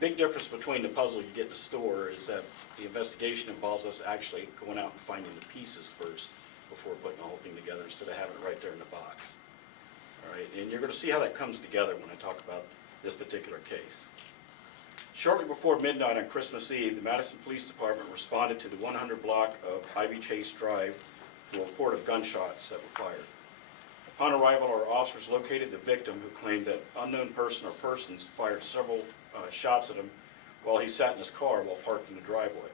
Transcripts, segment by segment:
big difference between the puzzle you get in the store is that the investigation involves us actually going out and finding the pieces first before putting the whole thing together instead of having it right there in the box. All right, and you're going to see how that comes together when I talk about this particular case. Shortly before midnight on Christmas Eve, the Madison Police Department responded to the 100 block of Ivy Chase Drive for a report of gunshots that were fired. Upon arrival, our officers located the victim, who claimed that unknown person or persons fired several shots at him while he sat in his car while parked in the driveway.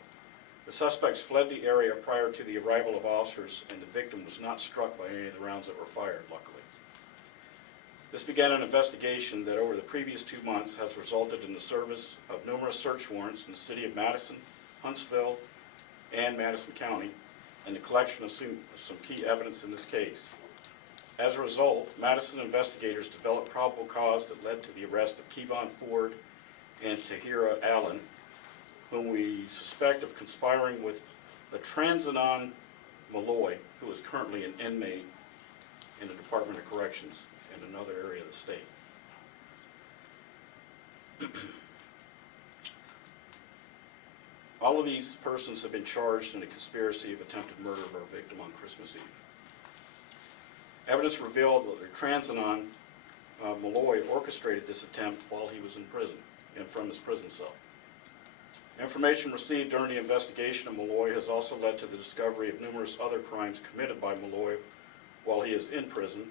The suspects fled the area prior to the arrival of officers, and the victim was not struck by any of the rounds that were fired, luckily. This began an investigation that over the previous 2 months has resulted in the service of numerous search warrants in the city of Madison, Huntsville, and Madison County, and the collection of some key evidence in this case. As a result, Madison investigators developed probable cause that led to the arrest of Keeyvon Ford and Tihirah Allen, whom we suspect of conspiring with the Transanon Malloy, who is currently an inmate in the Department of Corrections in another area of the state. All of these persons have been charged in a conspiracy of attempted murder of our victim on Christmas Eve. Evidence revealed that the Transanon Malloy orchestrated this attempt while he was in prison and from his prison cell. Information received during the investigation of Malloy has also led to the discovery of numerous other crimes committed by Malloy while he is in prison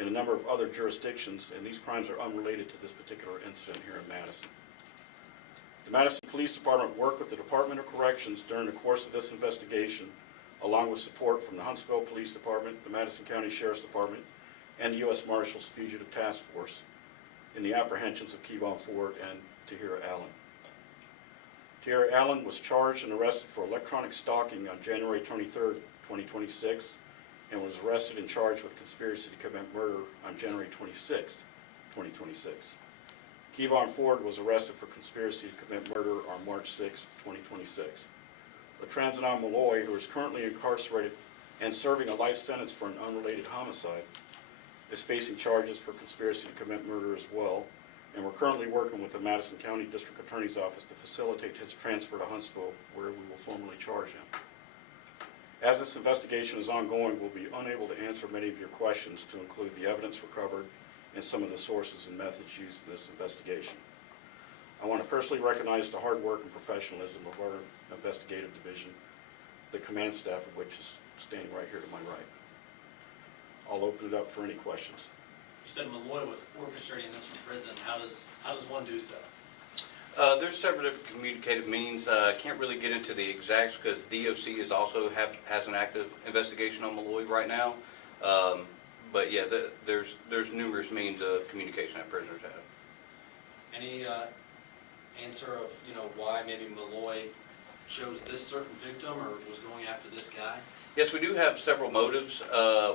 in a number of other jurisdictions, and these crimes are unrelated to this particular incident here in Madison. The Madison Police Department worked with the Department of Corrections during the course of this investigation, along with support from the Huntsville Police Department, the Madison County Sheriff's Department, and the U.S. Marshals Fugitive Task Force in the apprehensions of Keeyvon Ford and Tihirah Allen. Tihirah Allen was charged and arrested for electronic stalking on January 23rd, 2026, and was arrested and charged with conspiracy to commit murder on January 26th, 2026. Keeyvon Ford was arrested for conspiracy to commit murder on March 6, 2026. Transanon Malloy, who is currently incarcerated and serving a life sentence for an unrelated homicide, is facing charges for conspiracy to commit murder as well, and we're currently working with the Madison County District Attorney's Office to facilitate his transfer to Huntsville, where we will formally charge him. As this investigation is ongoing, we'll be unable to answer many of your questions, to include the evidence recovered and some of the sources and methods used in this investigation. I want to personally recognize the hard work and professionalism of our investigative division, the command staff of which is standing right here to my right. I'll open it up for any questions. You said Malloy was orchestrating this from prison. How does one do so? There's several different communicative means. Can't really get into the exacts because DOC is also has an active investigation on Malloy right now. But yeah, there's numerous means of communication that prisoners have. Any answer of why maybe Malloy chose this certain victim or was going after this guy? Yes, we do have several motives,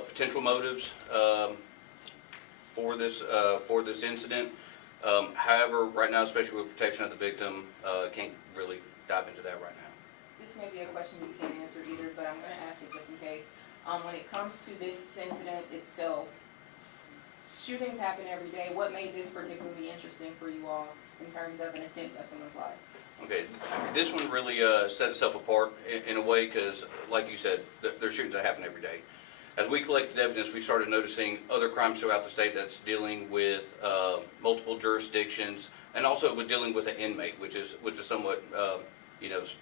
potential motives for this incident. However, right now, especially with protection of the victim, can't really dive into that right now. This may be a question you can't answer either, but I'm going to ask it just in case. When it comes to this incident itself, shootings happen every day. What made this particularly interesting for you all in terms of an attempt at someone's life? Okay, this one really set itself apart in a way because, like you said, there's shootings that happen every day. As we collected evidence, we started noticing other crimes throughout the state that's dealing with multiple jurisdictions, and also with dealing with an inmate, which is somewhat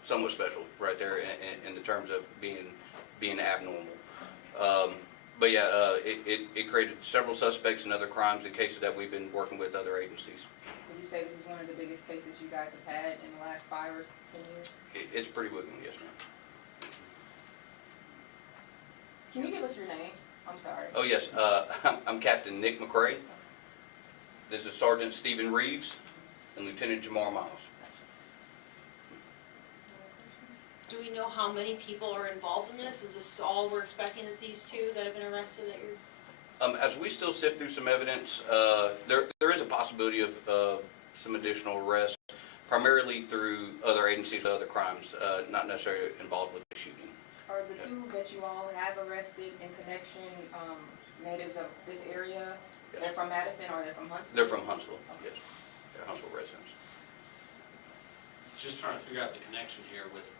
somewhat special right there in the terms of being abnormal. But yeah, it created several suspects in other crimes and cases that we've been working with other agencies. Would you say this is one of the biggest cases you guys have had in the last 5 or 10 years? It's pretty big one, yes, ma'am. Can you give us your names? I'm sorry. Oh yes, I'm Captain Nick McCray. This is Sergeant Stephen Reeves and Lieutenant Jamar Miles. Do we know how many people are involved in this? Is this all we're expecting is these two that have been arrested that you're... As we still sift through some evidence, there is a possibility of some additional arrests, primarily through other agencies, other crimes, not necessarily involved with the shooting. Are the two that you all have arrested in connection natives of this area? Yes. They're from Madison or they're from Huntsville? They're from Huntsville, yes. They're Huntsville residents. just trying to figure out the connection here with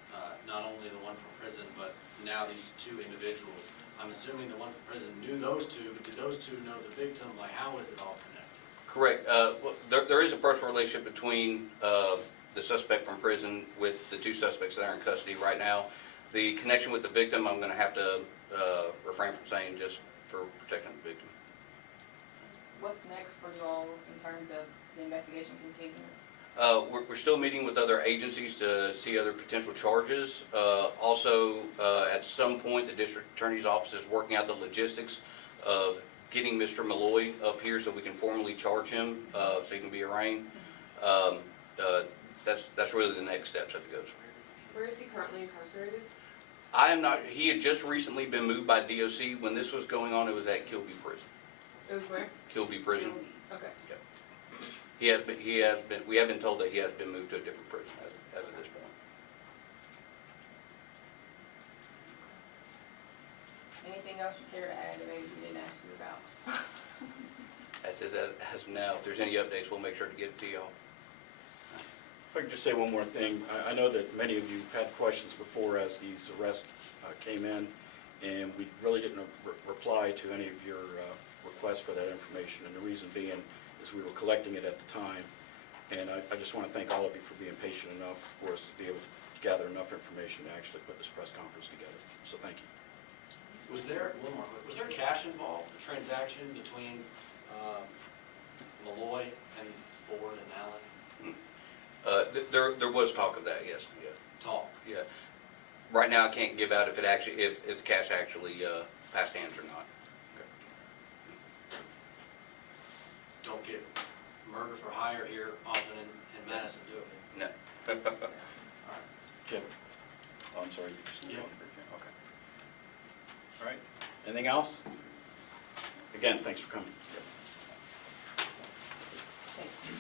not only the one from prison, but now these two individuals. I'm assuming the one from prison knew those two, but did those two know the victim? Like, how is it all connected? Correct. Well, there is a personal relationship between the suspect from prison with the two suspects that are in custody right now. The connection with the victim, I'm going to have to refrain from saying just for protection of the victim. What's next for you all in terms of the investigation continuing? We're still meeting with other agencies to see other potential charges. Also, at some point, the district attorney's office is working out the logistics of getting Mr. Malloy up here so we can formally charge him, so he can be arraigned. That's really the next steps that it goes. Where is he currently incarcerated? I am not, he had just recently been moved by DOC. When this was going on, it was at Keeyvon prison. It was where? Keeyvon prison. Okay. We have been told that he has been moved to a different prison as of this point. Anything else you care to add that maybe we didn't ask you about? As of now, if there's any updates, we'll make sure to get it to y'all. If I could just say one more thing, I know that many of you have had questions before as these arrests came in, and we really didn't reply to any of your requests for that information, and the reason being is we were collecting it at the time, and I just want to thank all of you for being patient enough for us to be able to gather enough information to actually put this press conference together, so thank you. Was there, one more, was there cash involved, a transaction between Malloy and Ford and Allen? There was talk of that, yes, yeah. Talk. Yeah. Right now, I can't give out if the cash actually passed hands or not. Don't get murder for hire here often in Madison, do it. No. All right. Jim? Oh, I'm sorry. Yeah. Okay. All right. Anything else? Again, thanks for coming. Thank you.